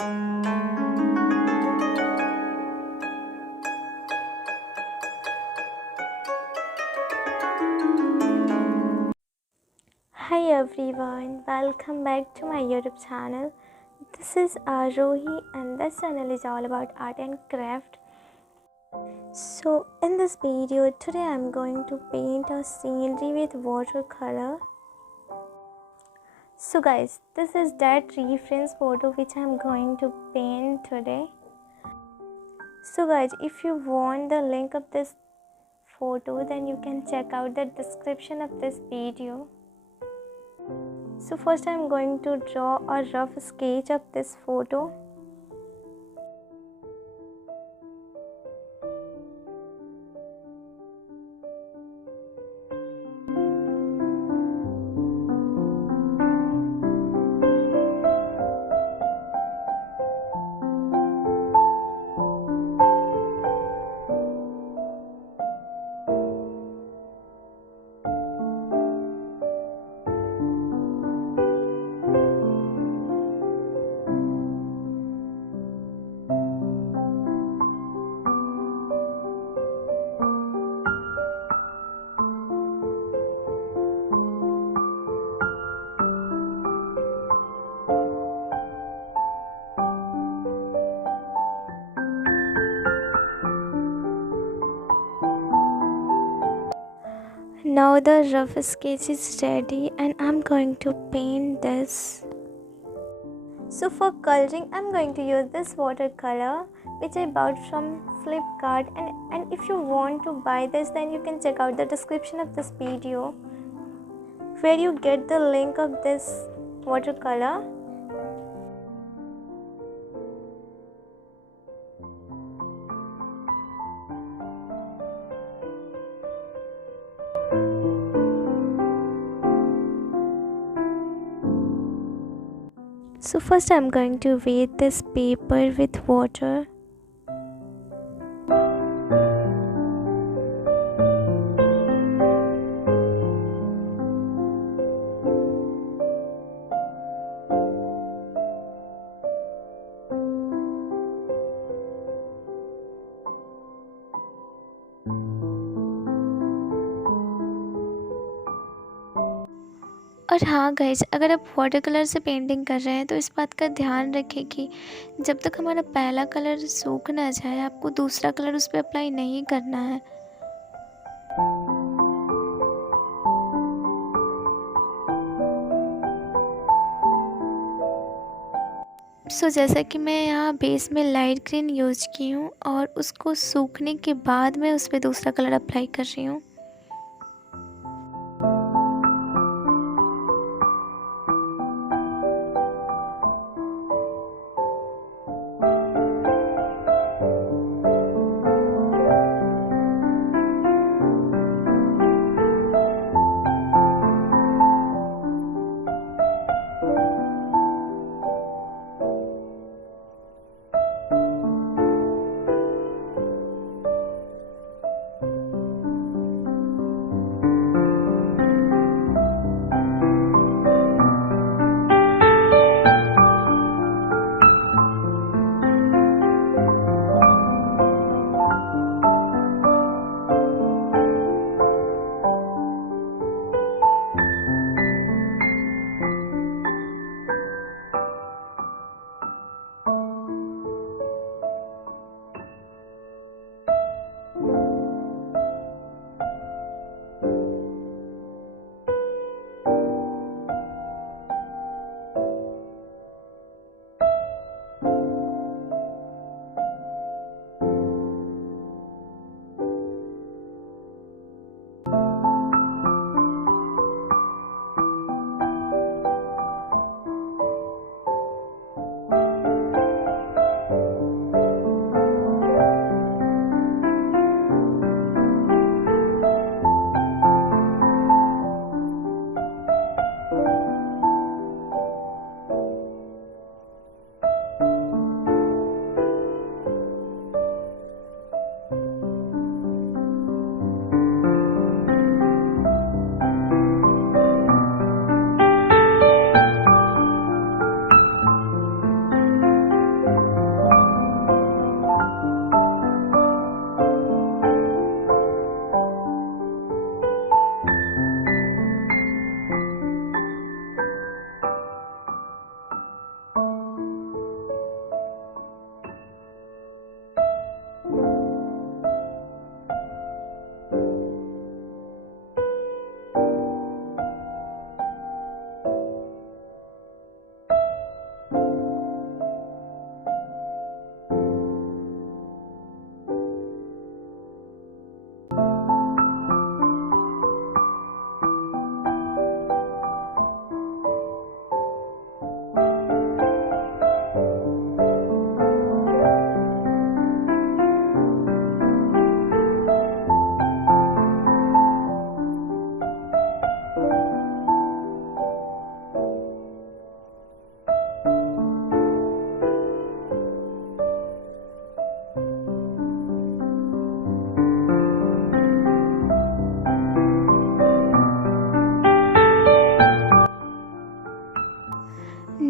Hi everyone, welcome back to my YouTube channel. This is Rohi and this channel is all about art and craft. So in this video today I'm going to paint a scenery with watercolor. So guys, this is that reference photo which I'm going to paint today. So guys, if you want the link of this photo then you can check out the description of this video. So first I'm going to draw a rough sketch of this photo. Now the rough sketch is ready and I'm going to paint this. So for coloring I'm going to use this watercolor which I bought from Flipkart, and if you want to buy this then you can check out the description of this video where you get the link of this watercolor. So first I'm going to wet this paper with water. और हाँ guys, अगर आप water colour से painting कर रहे हैं तो इस बात का ध्यान रखें कि जब तक हमारा पहला कलर सूख ना जाए आपको दूसरा कलर उस पर अप्लाई नहीं करना है। सो जैसा कि मैं यहाँ बेस में लाइट ग्रीन यूज की हूँ और उसको सूखने के बाद मैं उस पर दूसरा कलर अप्लाई कर रही हूँ।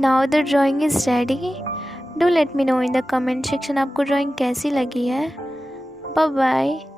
Now the drawing is ready. Do let me know in the comment section आपको ड्राइंग कैसी लगी है। Bye bye.